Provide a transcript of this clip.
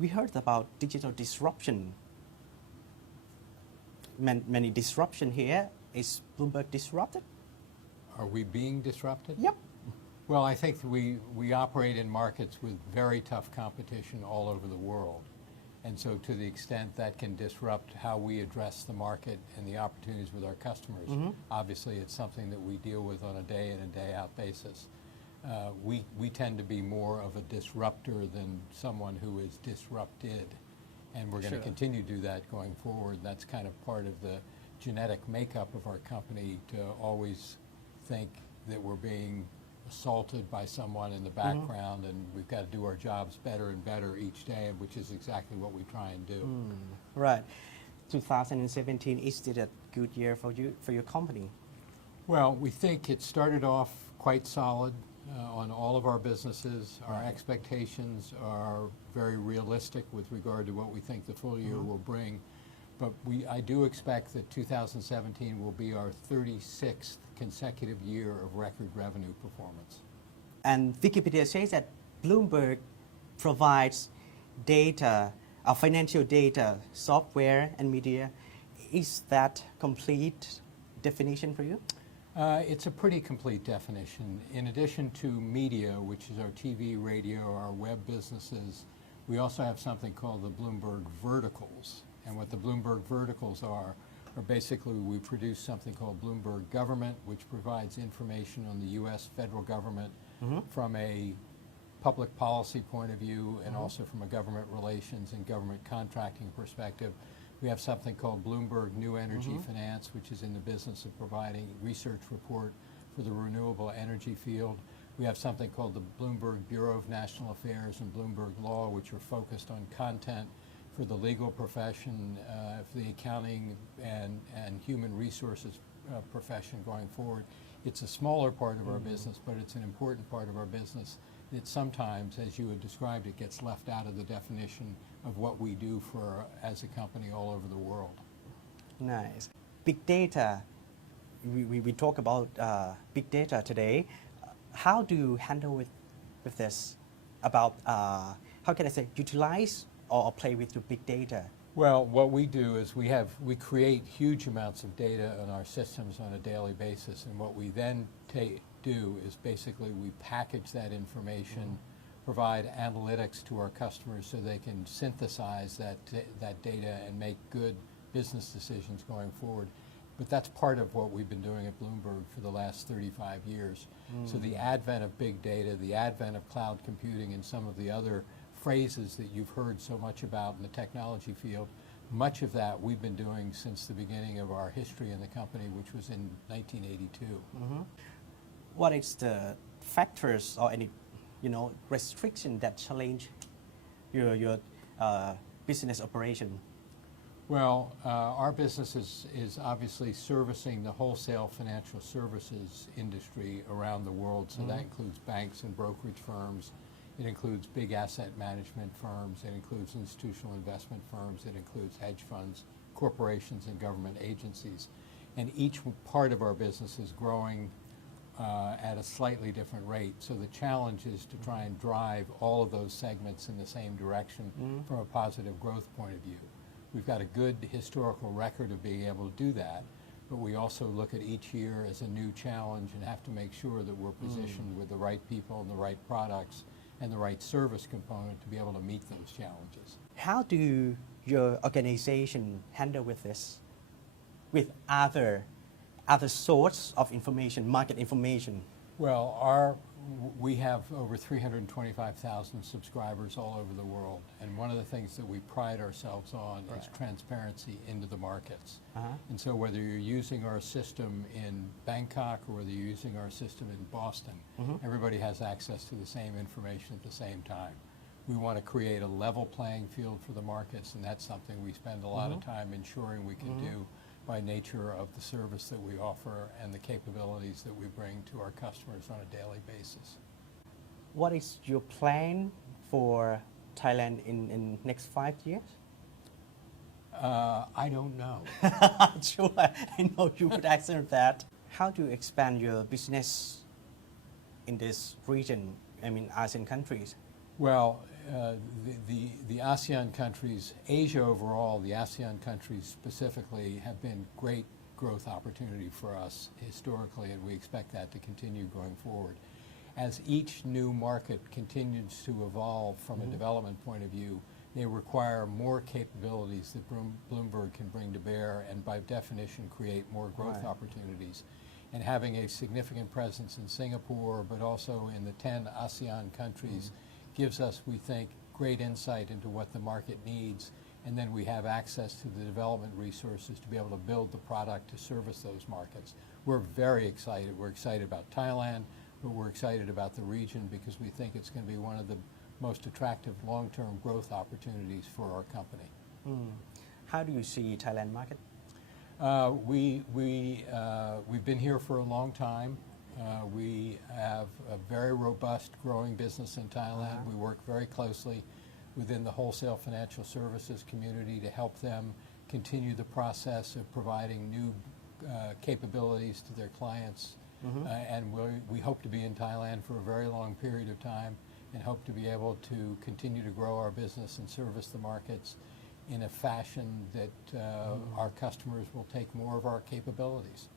we heard about digital disruption. Many disruption here. Is Bloomberg disrupted? Are we being disrupted? Yep. Well, I think we operate in markets with very tough competition all over the world. And so to the extent that can disrupt how we address the market and the opportunities with our customers, obviously it's something that we deal with on a day in and day out basis. We tend to be more of a disruptor than someone who is disrupted. And we're going to continue to do that going forward. That's kind of part of the genetic makeup of our company to always think that we're being assaulted by someone in the background and we've got to do our jobs better and better each day, which is exactly what we try and do. Right. 2017, is it a good year for you, for your company? Well, we think it started off quite solid on all of our businesses. Our expectations are very realistic with regard to what we think the full year will bring. But I do expect that 2017 will be our 36th consecutive year of record revenue performance. And Wikipedia says that Bloomberg provides data, financial data, software, and media. Is that complete definition for you? It's a pretty complete definition. In addition to media, which is our TV, radio, our web businesses, we also have something called the Bloomberg verticals. And what the Bloomberg verticals are basically we produce something called Bloomberg Government, which provides information on the U.S. federal government from a public policy point of view and also from a government relations and government contracting perspective. We have something called Bloomberg New Energy Finance, which is in the business of providing research report for the renewable energy field. We have something called the Bloomberg Bureau of National Affairs and Bloomberg Law, which are focused on content for the legal profession, for the accounting and human resources profession going forward. It's a smaller part of our business, but it's an important part of our business. It sometimes, as you had described, it gets left out of the definition of what we do for as a company all over the world. Nice. Big data. We talk about big data today. How do you handle with this? About how can I say utilize or play with your big data? Well, what we do is we create huge amounts of data on our systems on a daily basis, and what we then do is basically we package that information, provide analytics to our customers so they can synthesize that data and make good business decisions going forward. But that's part of what we've been doing at Bloomberg for the last 35 years. So the advent of big data, the advent of cloud computing, and some of the other phrases that you've heard so much about in the technology field, much of that we've been doing since the beginning of our history in the company, which was in 1982. What is the factors or any, restriction that challenge your business operation? Well, our business is obviously servicing the wholesale financial services industry around the world. So that includes banks and brokerage firms. It includes big asset management firms. It includes institutional investment firms. It includes hedge funds, corporations, and government agencies. And each part of our business is growing at a slightly different rate. So the challenge is to try and drive all of those segments in the same direction from a positive growth point of view. We've got a good historical record of being able to do that, but we also look at each year as a new challenge and have to make sure that we're positioned with the right people and the right products and the right service component to be able to meet those challenges. How do your organization handle with this, with other source of information, market information? Well, we have over 325,000 subscribers all over the world, and one of the things that we pride ourselves on is transparency into the markets. And so whether you're using our system in Bangkok or whether you're using our system in Boston, everybody has access to the same information at the same time. We want to create a level playing field for the markets, and that's something we spend a lot of time ensuring we can do by nature of the service that we offer and the capabilities that we bring to our customers on a daily basis. What is your plan for Thailand in next 5 years? I don't know. Sure, I know you would answer that. How do you expand your business in this region, ASEAN countries? Well, the ASEAN countries, Asia overall, the ASEAN countries specifically have been great growth opportunity for us historically, and we expect that to continue going forward. As each new market continues to evolve from a development point of view, they require more capabilities that Bloomberg can bring to bear and by definition create more growth opportunities. And having a significant presence in Singapore, but also in the 10 ASEAN countries, gives us, we think, great insight into what the market needs, and then we have access to the development resources to be able to build the product to service those markets. We're very excited. We're excited about Thailand, but we're excited about the region because we think it's going to be one of the most attractive long-term growth opportunities for our company. How do you see Thailand market? We've been here for a long time. We have a very robust growing business in Thailand. We work very closely within the wholesale financial services community to help them continue the process of providing new capabilities to their clients. And we hope to be in Thailand for a very long period of time and hope to be able to continue to grow our business and service the markets in a fashion that our customers will take more of our capabilities.